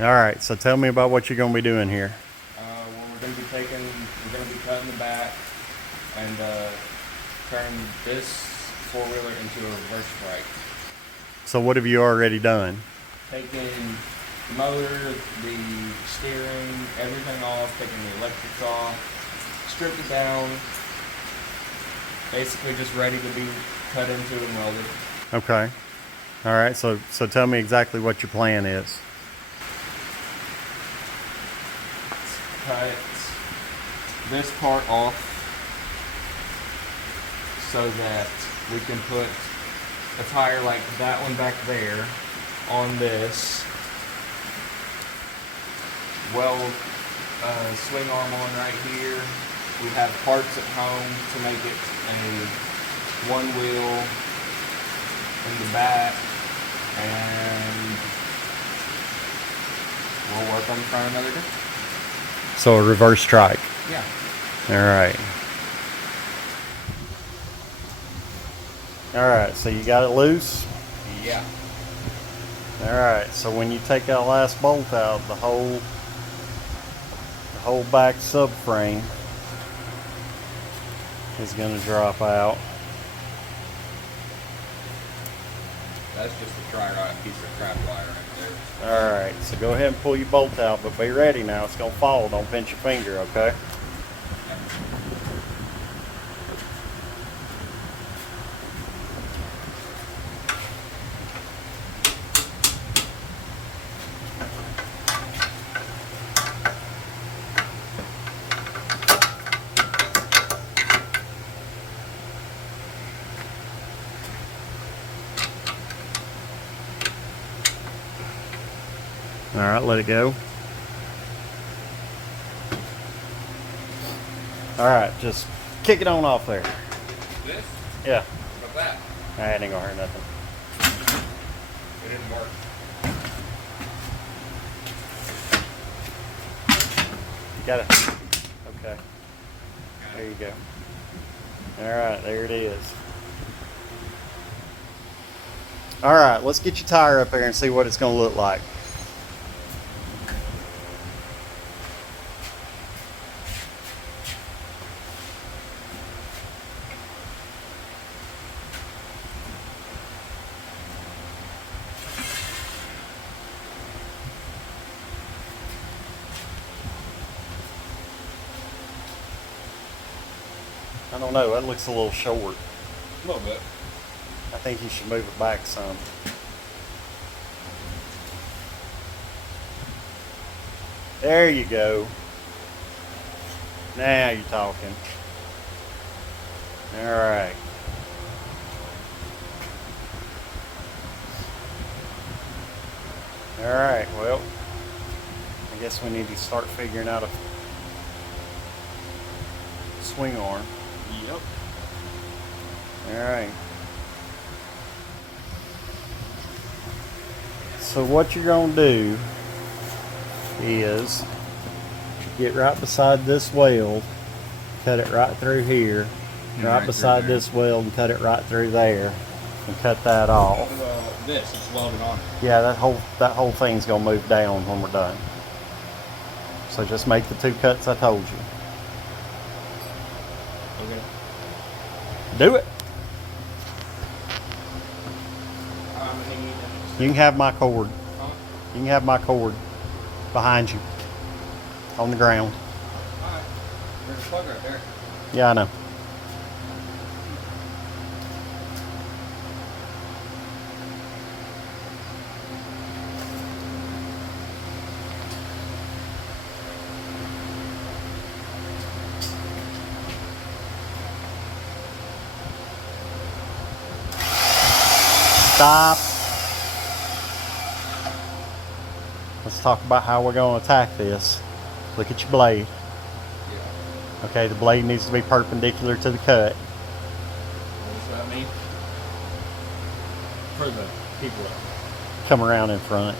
All right, so tell me about what you're going to be doing here. Well, we're going to be cutting the back and turning this four-wheeler into a reverse trike. So what have you already done? Taking the motor, the steering, everything off, taking the electrics off, stripped it down, basically just ready to be cut into and welded. Okay. All right, so tell me exactly what your plan is. Cut this part off so that we can put a tire like that one back there on this. Weld swing arm on right here. We have parts at home to make it a one wheel in the back, and we'll work on the front another day. So a reverse trike. Yeah. All right. All right, so you got it loose? Yeah. All right, so when you take that last bolt out, the whole back subframe is going to drop out. That's just a tri-rod piece of crap wire right there. All right, so go ahead and pull your bolt out, but be ready now. It's going to fall. Don't pinch your finger, okay? All right, let it go. All right, just kick it on off there. This? Yeah. What's that? I ain't gonna hurt nothing. It didn't work. You got it. Okay. There you go. All right, there it is. All right, let's get your tire up there and see what it's gonna look like. I don't know, that looks a little short. A little bit. I think you should move it back some. There you go. Now you're talking. All right. All right, well, I guess we need to start figuring out a swing arm. Yep. All right. So what you're going to do is get right beside this weld, cut it right through here, right beside this weld, and cut it right through there, and cut that off. This is welded on it. Yeah, that whole thing's gonna move down when we're done. So just make the two cuts I told you. Okay. Do it. You can have my cord. You can have my cord behind you on the ground. Alright. There's a plug right there. Yeah, I know. Stop. Let's talk about how we're going to attack this. Look at your blade. Yeah. Okay, the blade needs to be perpendicular to the cut. What does that mean? For the people that Come around in front.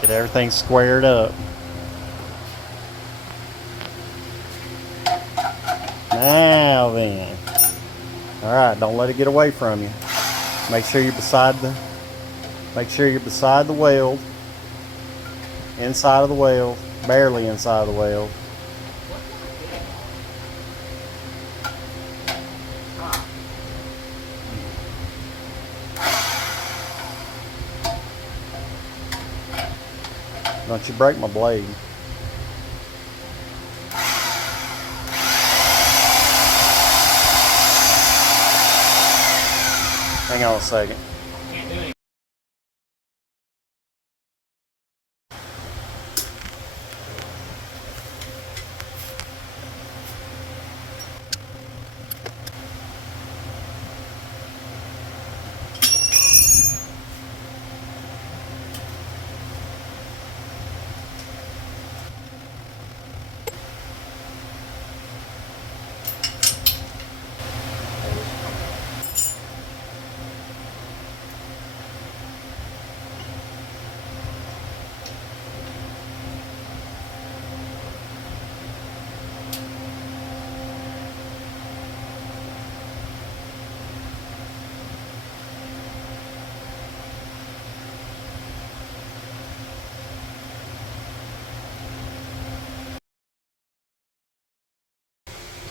Get everything squared up. Now then. Alright, don't let it get away from you. Make sure you're beside the Make sure you're beside the weld, inside of the weld, barely inside of the weld. Don't you break my blade. Hang on a second. Can't do anything.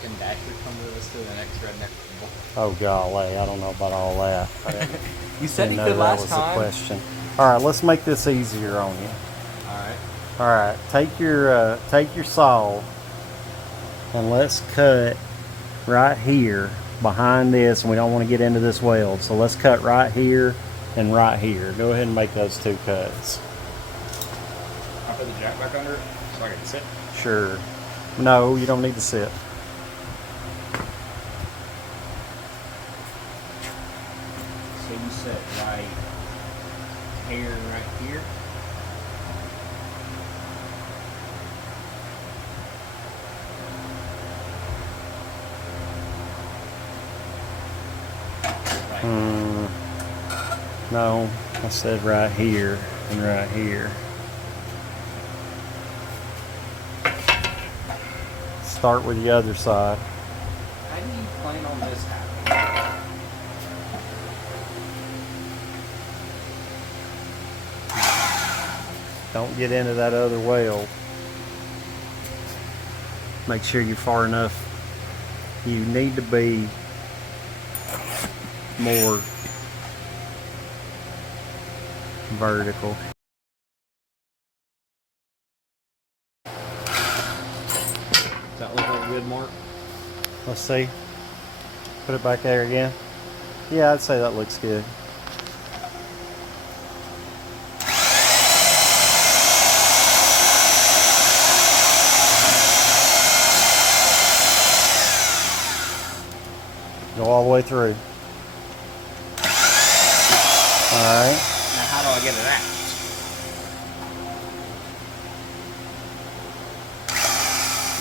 Can Dasher come with us to the next redneck table? Oh golly, I don't know about all that. You said he Didn't know could that last was time. the question. All right, let's make this easier on you. Alright. All right, take your saw and let's cut right here behind this, and we don't want to get into this weld, so let's cut right here and right here. Go ahead and make those two cuts. I'll put the jack back under it so I can sit. Sure. No, you don't need to sit. So you set right here and right here. Right. No, I said right here and right here. Start with the other side. How do you plan on this happening? Don't get into that other weld. Make sure you're far enough. You need to be more vertical. Does that look like a good mark? Let's see. Put it back there again. Yeah, I'd say that looks good. Go all the way through. Alright. Now how do I get it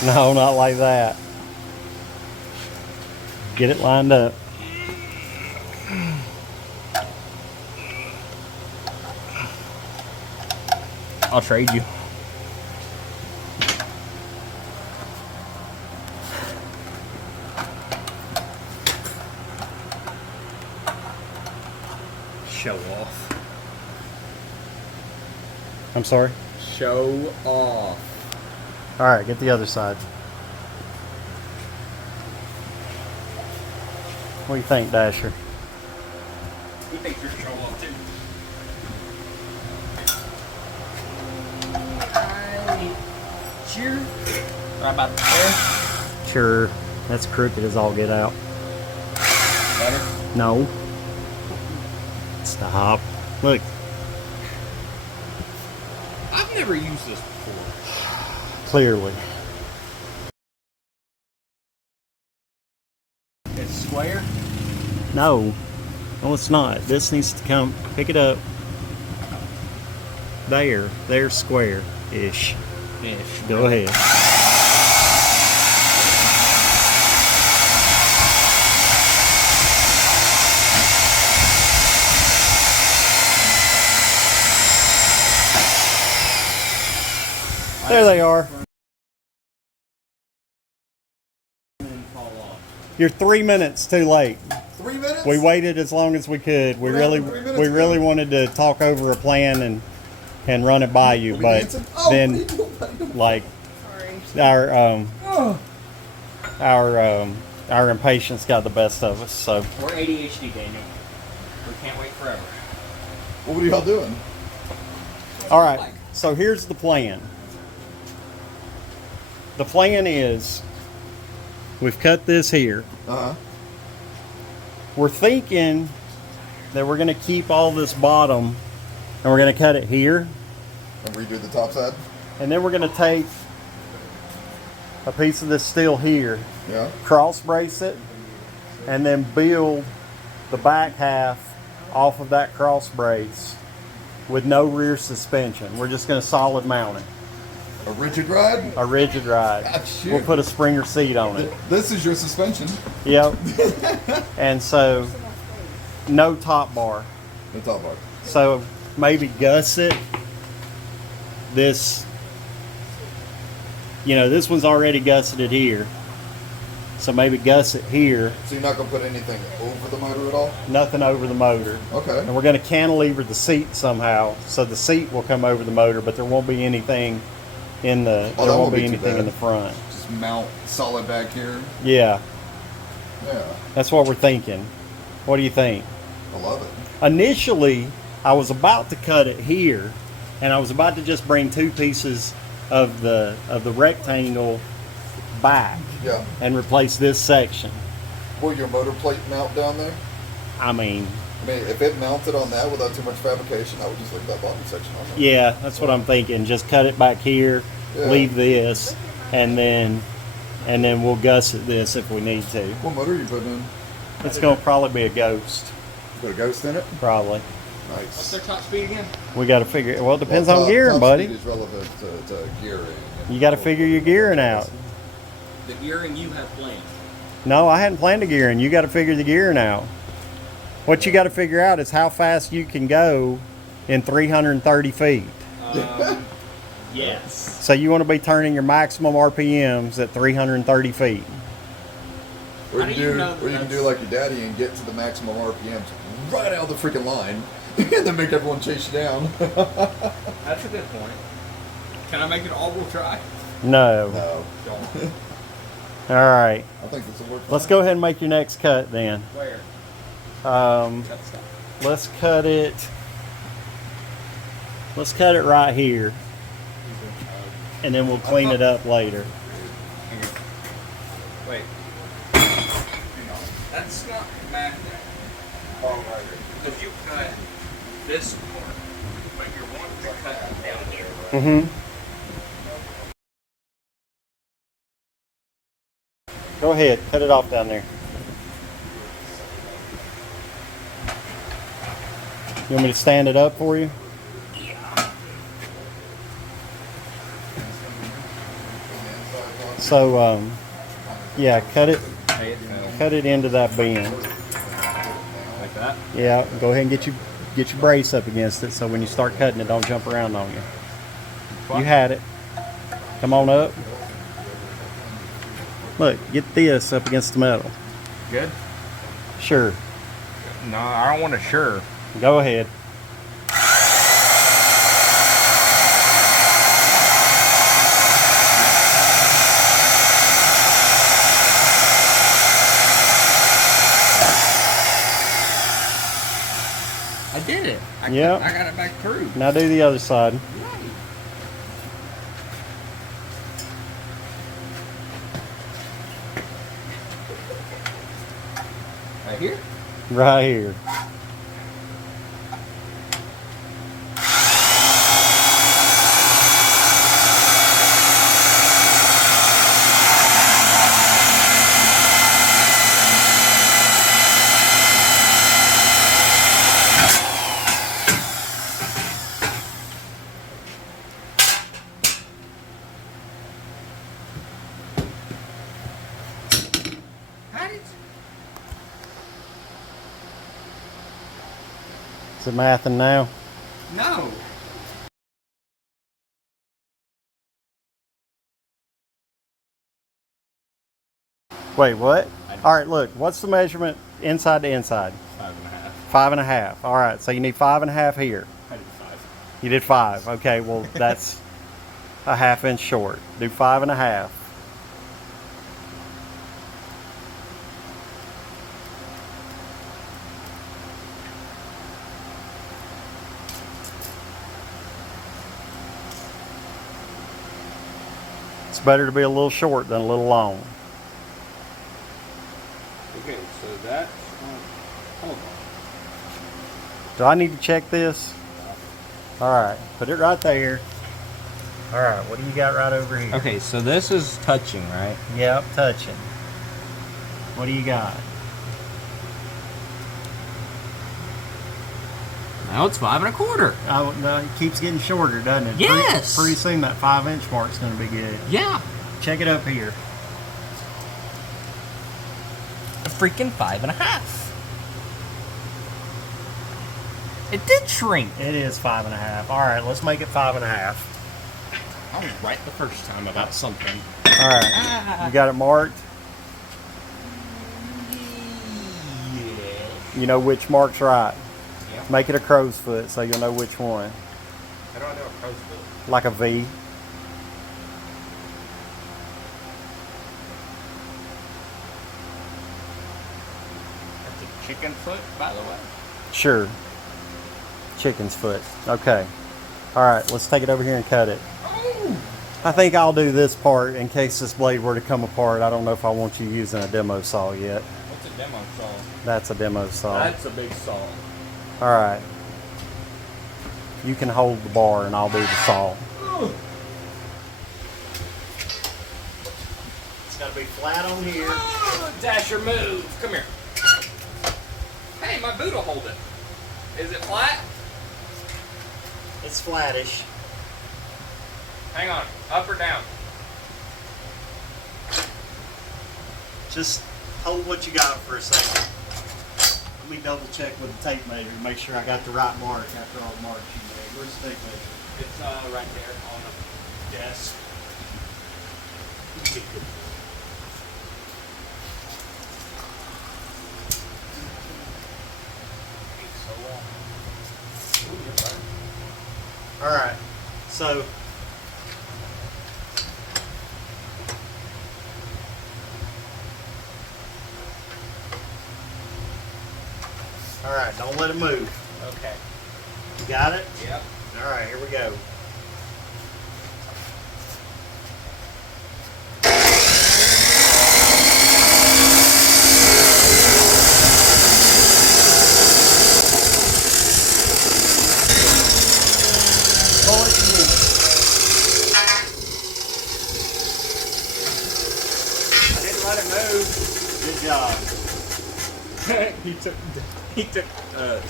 out? No, not like that. Get it lined up. I'll trade you. Show off. I'm sorry? Show off. Alright, get the other side. What do you think, Dasher? He thinks you're show off too. Sure. Right about there. Sure. That's crooked as all get out. Better. No. Stop. Look. I've never used this before. Clearly. It's square. No. No, it's not. This needs to come. Pick it up. There. There's square-ish. Ish. Go ahead. There they are. You're 3 minutes too late. 3 minutes? We waited as long as we could. We What really, happened 3 minutes we ago? really wanted to talk over a plan and run it by you, Are we but dancing? Oh, then what are you doing, buddy? like Sorry. our impatience got the best of us. So We're ADHD, Daniel. We can't wait forever. Well, what are y'all doing? all right. So here's the plan. The plan is we've cut this here. Uh-huh. We're thinking that we're going to keep all this bottom and we're going to cut it here. And redo the top side? And then we're going to take a piece of this steel here, Yeah. cross brace it, and then build the back half off of that cross brace with no rear suspension. We're just going to solid mount it. A rigid ride? A rigid ride. Ah, shit. We'll put a Springer seat on it. This is your suspension. Yep. And so no top bar. The top bar. So maybe gusset this. You know, this one's already gusseted here. So maybe gusset here. So you're not going to put anything over the motor at all? Nothing over the motor. Okay. And we're going to cantilever the seat somehow. So the seat will come over the motor, but there won't be anything in the Oh, there that won't won't be be too anything bad. in the front. Just mount solid back here. Yeah. Yeah. That's what we're thinking. What do you think? I love it. Initially, I was about to cut it here, and I was about to just bring two pieces of the rectangle back Yeah. and replace this section. Will your motor plate mount down there? I mean, If it mounted on that without too much fabrication, I would just leave that bottom section on there. yeah, that's what I'm thinking. Just cut it back here, Yeah. leave this, and then we'll gusset this if we need to. What motor are you putting in? It's gonna probably be a Ghost, Put a Ghost in it? probably. What's Nice. their top speed again? We got to figure. Well, it depends Well, on gearing, top buddy. speed is relevant to gearing. You got to figure your gearing out. The gearing you have planned. No, I hadn't planned a gearing. You got to figure the gearing out. What you got to figure out is how fast you can go in 330 feet. Yes. So you want to be turning your maximum RPMs at 330 feet. Or How you do you can do, know or you can do that's- like your daddy and get to the maximum RPMs right out of the freaking line, and then make everyone chase you down. That's a good point. Can I make it all-wheel drive? No. No, Don't. All right. I think this will work. Let's go ahead and make your next cut then. Where? Let's cut it. Let's cut it right here, and then we'll clean it up later. Wait. That's not back there. Oh, right. Because you cut this part, but you're wanting to cut down here. Mm-hmm. Go ahead, cut it off down there. You want me to stand it up for you? So, yeah, cut it into that bend. Like that? Yeah, go ahead and get your brace up against it so when you start cutting it, don't jump around on you. You had it. Come on up. Look, get this up against the metal. Good? Sure. No, I don't want to sure. Go ahead. I did it. Yeah. I got it back through. Now do the other side. Right here? Right here. How did Is it mathing now? No. Wait, what? All right, look. What's the measurement inside to inside? 5.5. 5.5. All right, so you need 5.5 here. I did 5. You did 5. Okay, well, that's a 1/2 inch short. Do 5.5. It's better to be a little short than a little long. Okay, so that's. Hold on. Do I need to check this? All right, put it right there. All right, what do you got right over here? Okay, so this is touching, right? Yep, touching. What do you got? Now it's 5.25. Oh, no, it keeps getting shorter, doesn't it? Yes. Pretty soon that 5-inch mark's going to be good. Yeah. Check it up here. A freaking 5.5. It did shrink. It is 5.5. All right, let's make it 5.5. I was right the first time about something. All right, you got it marked. Yeah. You know which mark's right. Yeah. Make it a crow's foot so you'll know which one. How do I know a crow's foot? Like a V. That's a chicken foot, by the way. Sure. Chicken's foot. Okay. All right, let's take it over here and cut it. Oh. I think I'll do this part in case this blade were to come apart. I don't know if I want you using a demo saw yet. What's a demo saw? That's a demo saw. That's a big saw. All right. You can hold the bar and I'll do the saw. It's got to be flat on here. Oh, Dasher, move. Come here. Hey, my boot will hold it. Is it flat? It's flattish. Hang on. Up or down? Just hold what you got for a second. Let me double check with the tape measure to make sure I got the right mark after all the marks you made. Where's the tape measure? It's right there on the desk. All right. So all right, don't let it move. Okay. You got it? Yep. All right, here we go. Pull it in. I didn't let it move. Good job. he took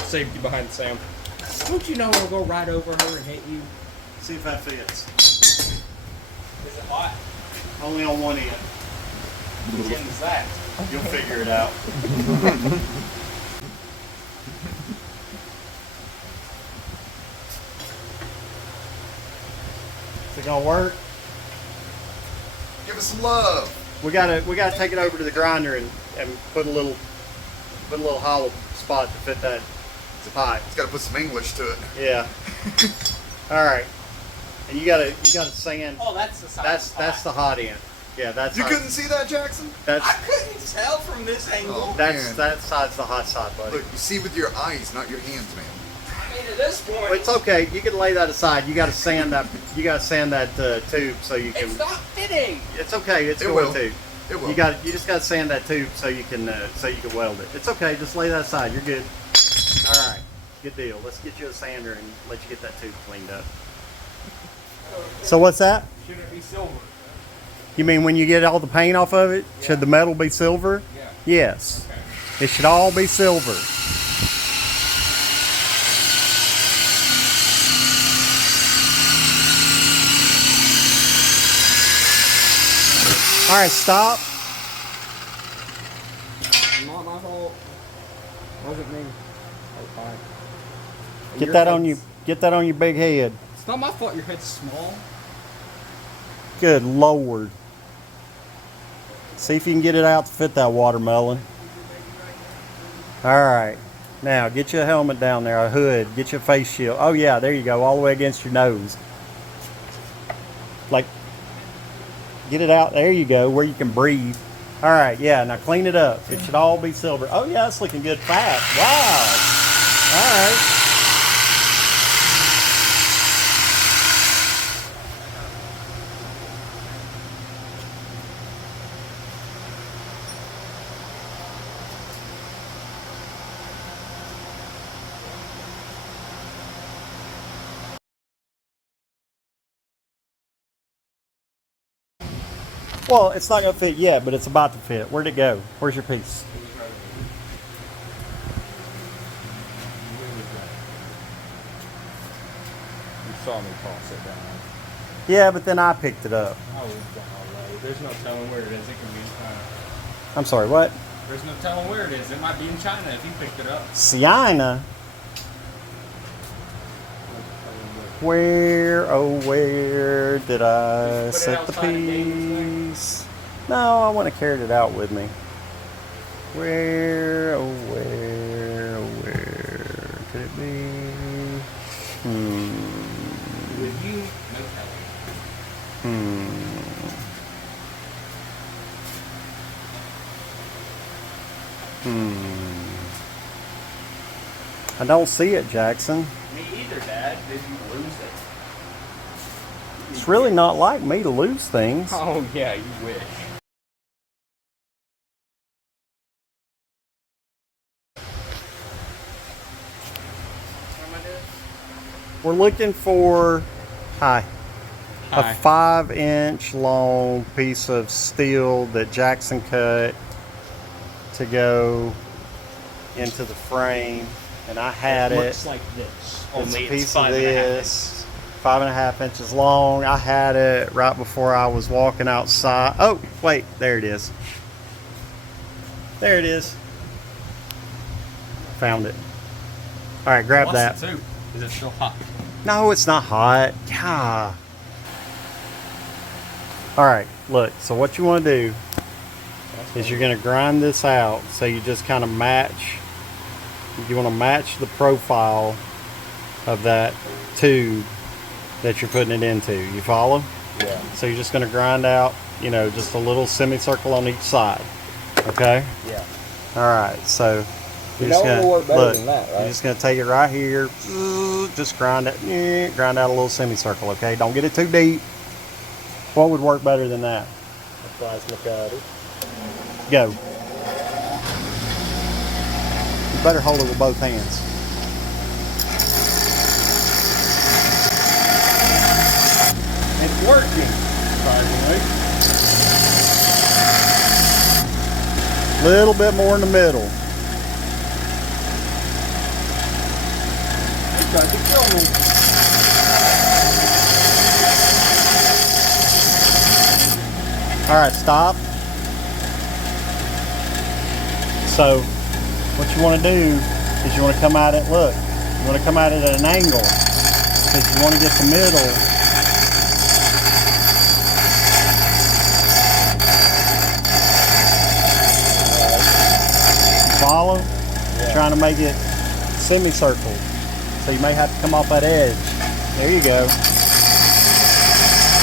safety behind Sam. Don't you know it'll go right over her and hit you? See if that fits. Is it hot? Only on one end. Which end is that? You'll figure it out. Is it gonna work? Give us some love. We gotta take it over to the grinder and put a little hollow spot to fit that pipe. It's got to put some English to it. Yeah. All right. And you gotta sand. Oh, that's the side. That's the hot end. Yeah, that's. You hot. couldn't see that, Jackson? That's I couldn't tell from this angle. Oh. that's man. that side's the hot side, buddy. Look, you see with your eyes, not your hands, man. I mean, at this point, Well, it's okay. You can lay that aside. You gotta sand that. You gotta sand that tube so you can. it's not fitting. It's okay. It's It going will. to. It will. You just gotta sand that tube so you can weld it. It's okay. Just lay that aside. You're good. All right. Good deal. Let's get you a sander and let you get that tube cleaned up. So what's that? Should it be silver? You mean when you get all the paint off of it, should the metal be silver? Yeah. Yes. Okay. It should all be silver. All right, stop. Not my fault. Wasn't me. Oh, fine. Get that on you. Get that on your big head. It's not my fault. Your head's small. Good Lord. See if you can get it out to fit that watermelon. All right. Now, get your helmet down there, a hood. Get your face shield. Oh, yeah, there you go, all the way against your nose. Like, get it out. There you go, where you can breathe. All right, yeah, now clean it up. It should all be silver. Oh, yeah, it's looking good fast. Wow. All right. Well, it's not going to fit yet, but it's about to fit. Where'd it go? Where's your piece? You saw me toss it down. Yeah, but then I picked it up. Oh, golly. There's no telling where it is. It can be in China. I'm sorry, what? There's no telling where it is. It might be in China if you picked it up. Sienna? Where, oh, where did I set the piece? No, I wouldn't have carried it out with me. Where, oh, where could it be? With you, no telling. I don't see it, Jackson. Me either, Dad. Did you lose it? It's really not like me to lose things. Oh, yeah, you wish. We're looking for a Hi. 5-inch long piece of steel that Jaxon cut to go into the frame, and I had it. Looks like this. It's Only a piece it's of 5.5 this, 5.5 inches long. I had it right before I was walking outside. Oh, wait, there it is. There it is. Found it. All right, grab that. Too. Is it still hot? No, it's not hot. God. All right, look. So what you want to do is you're going to grind this out. So you just kind of match. You want to match the profile of that tube that you're putting it into. You follow? Yeah. So you're just going to grind out, you know, just a little semicircle on each side. Okay? Yeah. All right. So you're You just know going it'll work to better look. than that, right? You're just going to take it right here. Just grind it. Grind out a little semicircle. Okay? Don't get it too deep. What would work better than that? A plasma cutter. Go. You better hold it with both hands. It's working, surprisingly. Little bit more in the middle. He tried to kill me. All right, stop. So, what you want to do is you want to come at it, look, you want to come at it at an angle, because you want to get the middle. Follow? Yeah. Trying to make it semicircle. So you may have to come off that edge. There you go.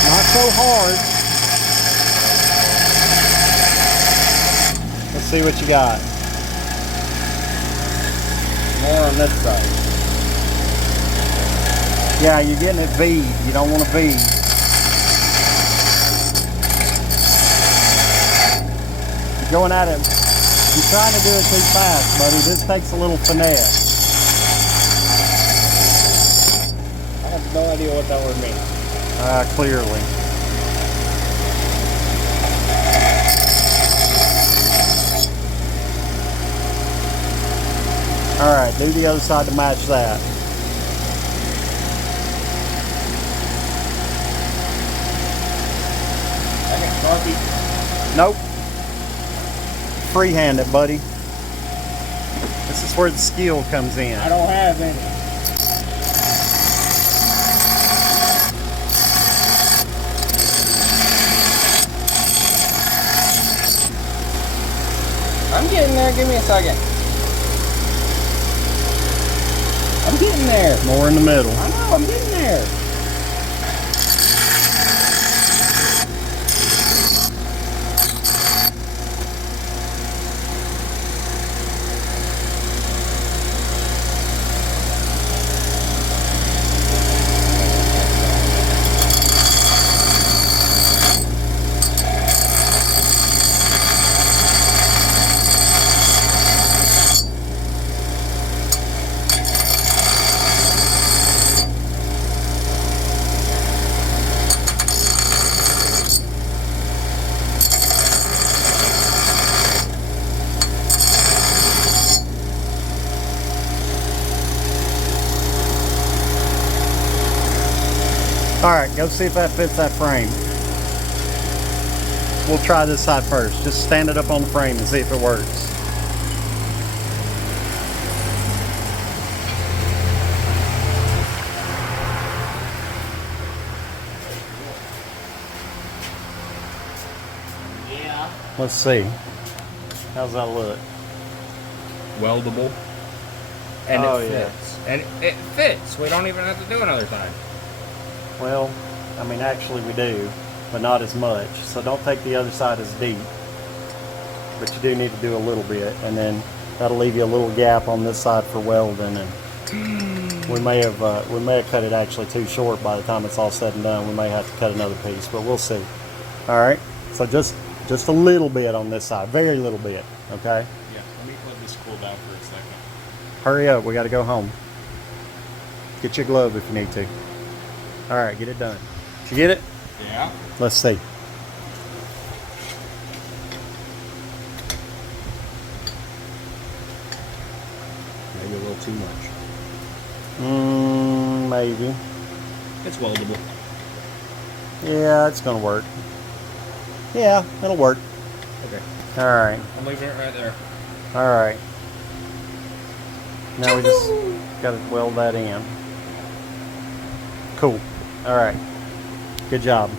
Not so hard. Let's see what you got. More on this side. Yeah, you're getting it V. You don't want to V. You're going at it. You're trying to do it too fast, buddy. This takes a little finesse. I have no idea what that word means. Clearly. All right, do the other side to match that. I got Sharpie. Nope. Freehand it, buddy. This is where the skill comes in. I don't have any. I'm getting there. Give me a second. there. More in the middle. I know, I'm getting there. All right, go see if that fits that frame. We'll try this side first. Just stand it up on the frame and see if it works. Yeah. Let's see. How's that look? Weldable. And Oh, it yeah. fits. And it fits. We don't even have to do another side. Well, I mean, actually we do, but not as much. So don't take the other side as deep, but you do need to do a little bit, and then that'll leave you a little gap on this side for welding. And we may have cut it actually too short by the time it's all said and done. We may have to cut another piece, but we'll see. All right. So just a little bit on this side, very little bit. Okay. Yeah, let me let this cool down for a second. Hurry up. We got to go home. Get your glove if you need to. All right, get it done. Did you get it? Yeah. Let's see. Maybe a little too much. Maybe. It's weldable. Yeah, it's gonna work. Yeah, it'll work. Okay. All right. I'm leaving it right there. All right. Now we just gotta weld that in. Cool. All right. Good job.